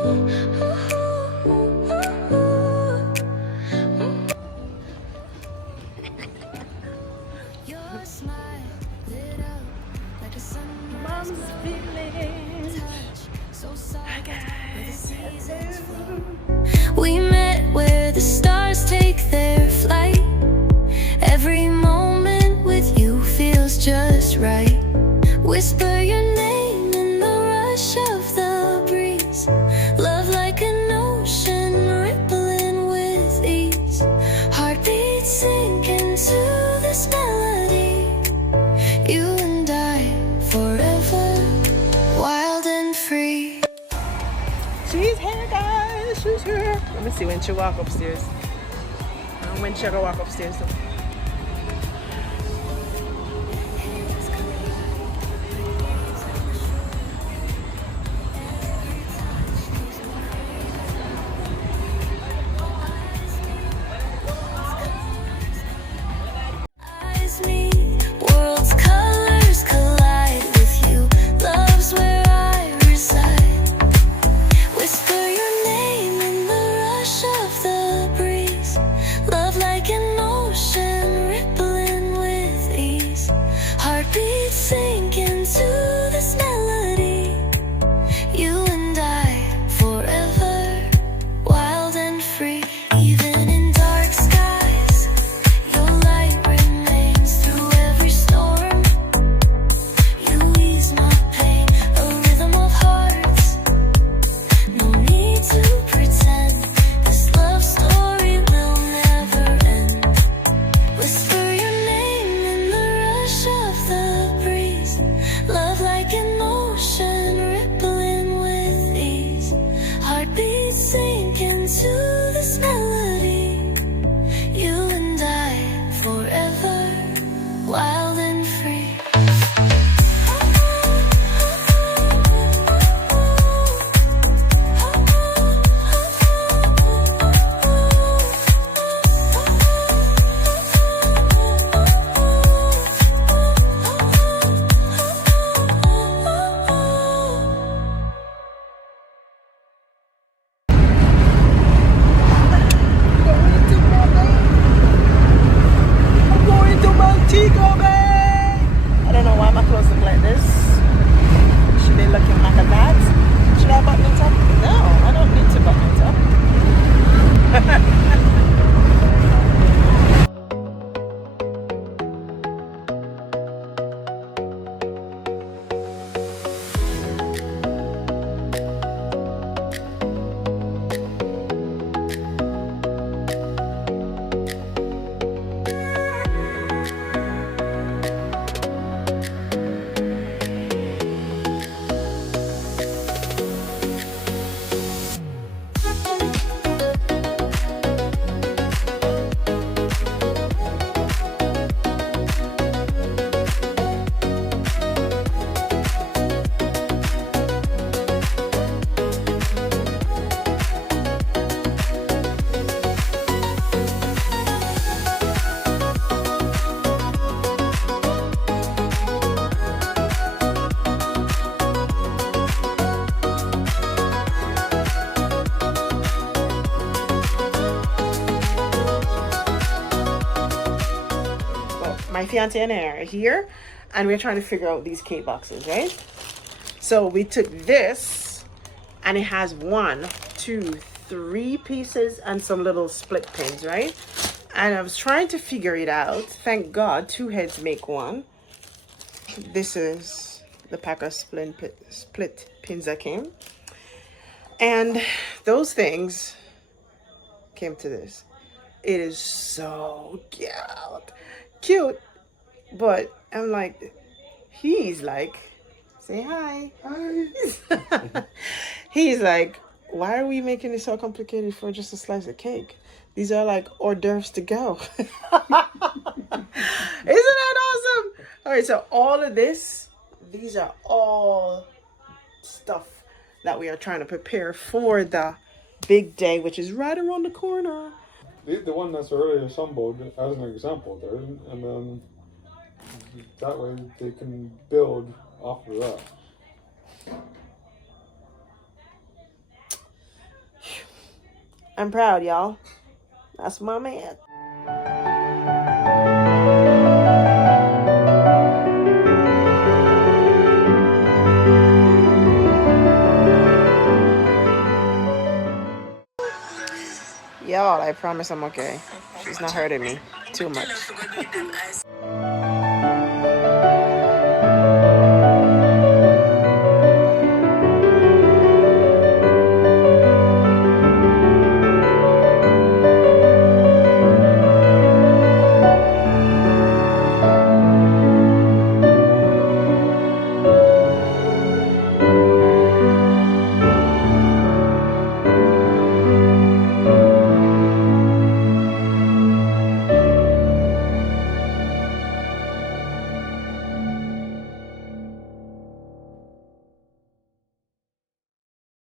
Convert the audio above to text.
Mom's village. Hi guys. We met where the stars take their flight. Every moment with you feels just right. Whisper your name in the rush of the breeze. Love like an ocean rippling with ease. Heartbeats sink into this melody. You and I forever, wild and free. She's here, guys. She's here. Let me see when she walk upstairs. When she go walk upstairs. So. Eyes meet, worlds' colors collide with you. Love's where I reside. Whisper your name in the rush of the breeze. Love like an ocean rippling with ease. Heartbeats sink into this melody. You and I forever, wild and free. Even in dark skies, your light remains through every storm. You ease my pain, a rhythm of hearts. No need to pretend, this love story will never end. Whisper your name in the rush of the breeze. Love like an ocean rippling with ease. Heartbeats sink into this melody. You and I forever, wild and free. I'm going to Montego Bay. I don't know why my clothes look like this. Should they looking like a that? Should I button it up? No, I don't need to button it up. My fiance and I are here and we're trying to figure out these cake boxes, right? So we took this and it has 1, 2, 3 pieces and some little split pins, right? And I was trying to figure it out. Thank God 2 heads make 1. This is the pack of split pins that came, and those things came to this. It is so cute, but I'm like, he's like, say hi. Hi. He's like, why are we making it so complicated for just a slice of cake? These are like hors d'oeuvres to go. Isn't that awesome? All right, so all of this, these are all stuff that we are trying to prepare for the big day, which is right around the corner. The one that's already assembled as an example there, and then that way they can build off of that. I'm proud, y'all. That's my man. Y'all, I promise I'm okay. She's not hurting me too much.